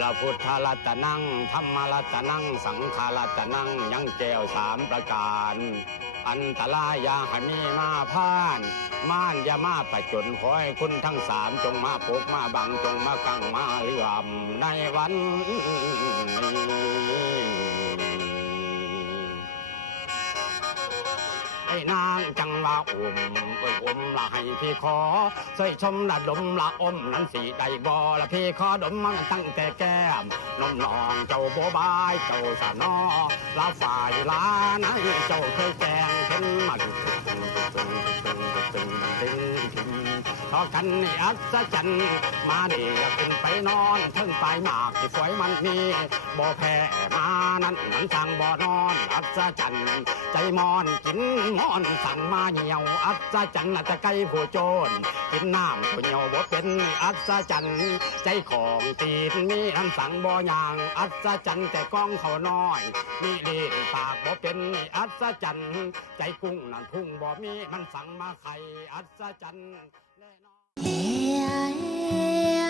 ละพุทธรัตนังธรรมรัตนัง สังฆรัตนังยังแก้วสามประการ อันตรายอยาหมีมาพานม่านยามาประจนคอยคุณทั้งสามจงมาปกมาบังจงมากังมาเหลื่อมในวันนี้ ไอ้นางจังว่าอมเอ้ยอมละให้พี่ขอสวยชมละดมละอมนั้นสีได้บ่ละพี่ขอดมมันตั้งแต่แก้มนมนองเจ้าโบบายเจ้าสะนอละฝ่ายลาไหนเจ้าเคยแกง เห็นมันตึงตึงตึงตึงตึงตึงขอกันนี่อัศจรรย์มาดีอย่าขึ้นไปนอนเทิงปหมากที่สวยมันมีบ่แพ้มานั้นมันสั่งบ่นอนอัศจรรย์ใจมอนกินมอนสั่งมาเหี่ยวอัศจรรย์น่ะจะไก่ผู้โจรกินน้ำผู้เหี่ยวบ่เป็นอัศจรรย์ใจของตีนมีอันสั่งบ่ยางอัศจรรย์แต่กล้องเขาน้อยมีเลี้ปากบ่เป็นอัศจรรย์ใจกุ้งนั่นพุ่งบ่มีมันสั่งมาไข่อัศจรรย์แน่นอน